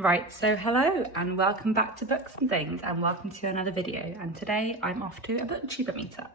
Right, so hello and welcome back to Books and Things and welcome to another video, and today I'm off to a Booktuber meetup.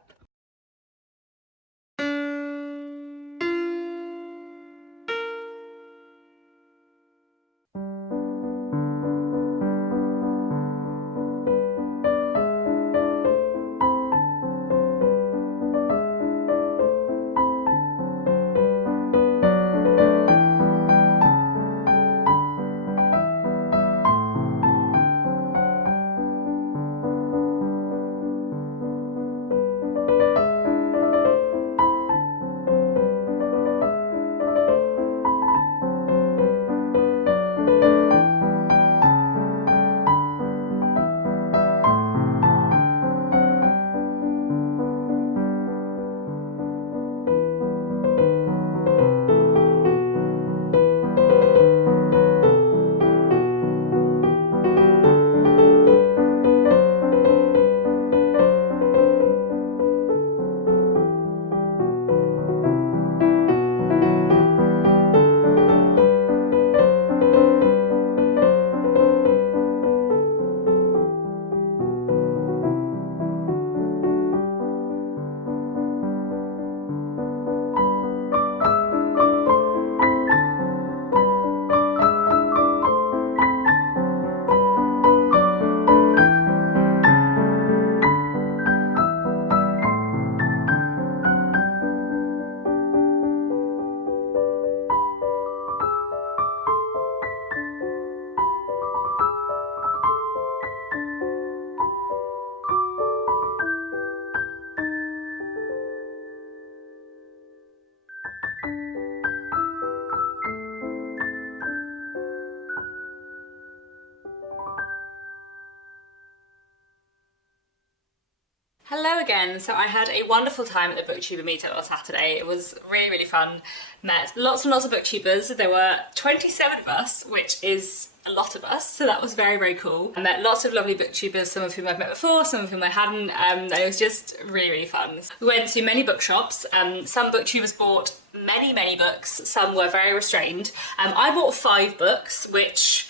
Hello again. So I had a wonderful time at the Booktuber meetup on Saturday. It was really fun. Met lots and lots of booktubers. There were 27 of us, which is a lot of us, so that was very cool. I met lots of lovely booktubers, some of whom I've met before, some of whom I hadn't. It was just really fun. We went to many bookshops. Some booktubers bought many books, some were very restrained. I bought 5 books, which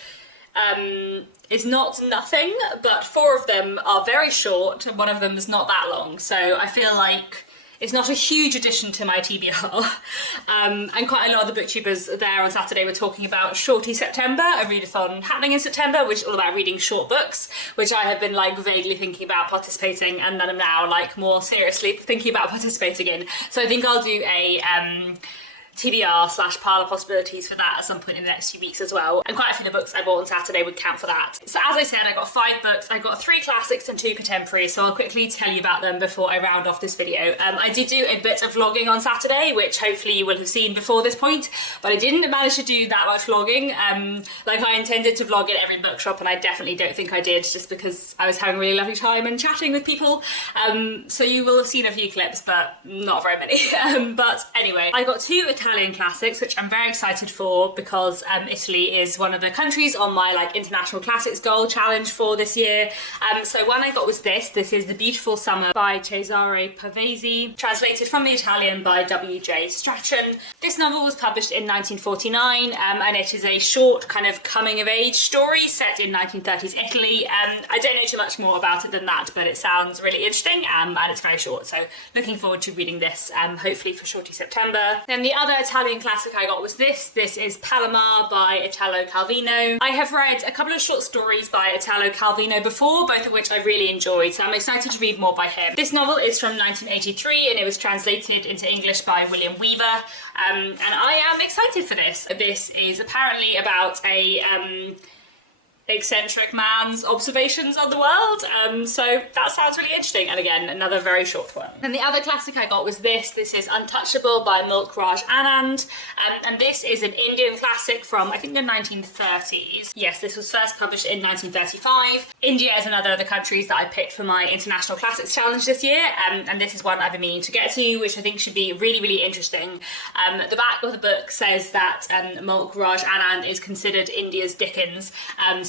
is not nothing, but 4 of them are very short and one of them is not that long, so I feel like it's not a huge addition to my TBR. And quite a lot of the booktubers there on Saturday were talking about Shorty September, a readathon happening in September, which is all about reading short books, which I have been like vaguely thinking about participating and then I'm now like more seriously thinking about participating in. So I think I'll do a TBR / pile of possibilities for that at some point in the next few weeks as well. And quite a few of the books I bought on Saturday would count for that. So as I said, I got 5 books. I got 3 classics and 2 contemporaries, so I'll quickly tell you about them before I round off this video. I did do a bit of vlogging on Saturday, which hopefully you will have seen before this point, but I didn't manage to do that much vlogging. Like I intended to vlog at every bookshop and I definitely don't think I did, just because I was having a really lovely time and chatting with people. So you will have seen a few clips, but not very many. But anyway, I got 2 Italian classics, which I'm very excited for because Italy is one of the countries on my like international classics goal challenge for this year. So one I got was this is The Beautiful Summer by Cesare Pavese, translated from the Italian by W.J. Strachan. This novel was published in 1949 and it is a short kind of coming of age story set in 1930s Italy. I don't know too much more about it than that, but it sounds really interesting and it's very short, so looking forward to reading this, hopefully for Shorty September. Then the other Italian classic I got was this is Palomar by Italo Calvino. I have read a couple of short stories by Italo Calvino before, both of which I really enjoyed, so I'm excited to read more by him. This novel is from 1983 and it was translated into English by William Weaver, and I am excited for this. This is apparently about a eccentric man's observations on the world, so that sounds really interesting, and again another very short one. Then the other classic I got was this is Untouchable by Mulk Raj Anand, and this is an Indian classic from I think the 1930s. Yes, this was first published in 1935. India is another of the countries that I picked for my International Classics Challenge this year, and this is one I've been meaning to get to, which I think should be really interesting. The back of the book says that Mulk Raj Anand is considered India's Dickens,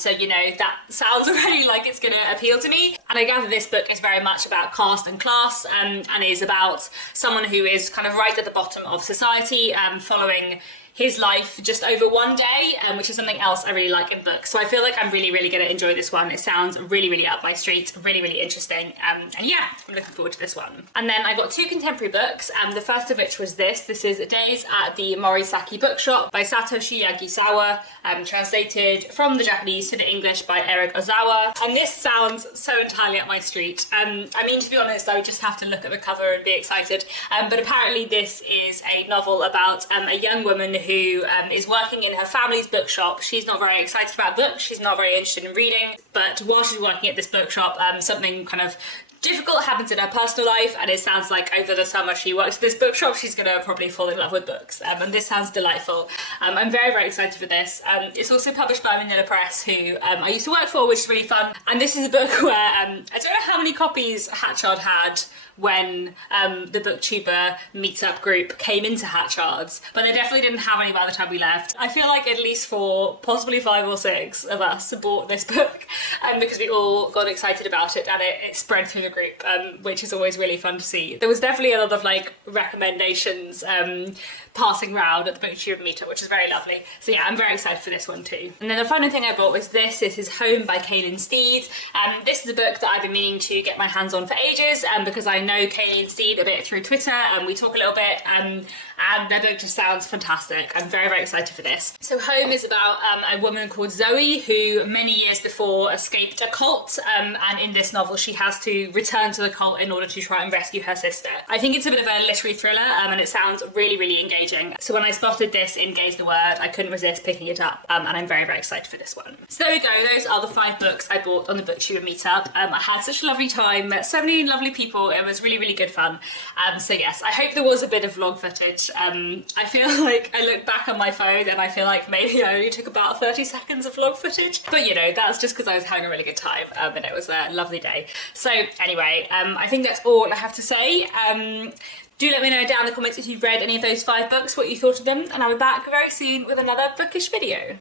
so you know, that sounds already like it's gonna appeal to me. And I gather this book is very much about caste and class, and is about someone who is kind of right at the bottom of society, following his life just over one day, which is something else I really like in books. So I feel like I'm really going to enjoy this one. It sounds really up my street, really interesting. And yeah, I'm looking forward to this one. And then I got 2 contemporary books, the first of which was this. This is Days at the Morisaki Bookshop by Satoshi Yagisawa, translated from the Japanese to the English by Eric Ozawa. And this sounds so entirely up my street. I mean, to be honest, I would just have to look at the cover and be excited. But apparently this is a novel about a young woman who is working in her family's bookshop. She's not very excited about books, she's not very interested in reading, but while she's working at this bookshop, something kind of difficult happens in her personal life, and it sounds like over the summer she works at this bookshop, she's gonna probably fall in love with books, and this sounds delightful. I'm very excited for this. It's also published by Manila Press, who I used to work for, which is really fun, and this is a book where I don't know how many copies Hatchard had when the Booktuber meetup group came into Hatchard's, but they definitely didn't have any by the time we left. I feel like at least 4, possibly 5 or 6 of us bought this book, because we all got excited about it, and it spread through the group, which is always really fun to see. There was definitely a lot of like recommendations passing around at the Booktuber meetup, which is very lovely. So yeah, I'm very excited for this one too. And then the final thing I bought was this. This is Home by Kaylin Steed. This is a book that I've been meaning to get my hands on for ages, because I know Kaylin Steed a bit through Twitter, and we talk a little bit, and their book just sounds fantastic. I'm very excited for this. So Home is about a woman called Zoe who many years before escaped a cult, and in this novel she has to return to the cult in order to try and rescue her sister. I think it's a bit of a literary thriller, and it sounds really engaging. So when I spotted this in Gaze the Word, I couldn't resist picking it up, and I'm very excited for this one. So there we go, those are the 5 books I bought on the Booktuber meetup. I had such a lovely time, met so many lovely people, it was really good fun. So yes, I hope there was a bit of vlog footage. I feel like I look back on my phone and I feel like maybe I only took about 30 seconds of vlog footage, but you know, that's just because I was having a really good time, and it was a lovely day. So anyway, I think that's all I have to say. Do let me know down in the comments if you've read any of those 5 books, what you thought of them, and I'll be back very soon with another bookish video.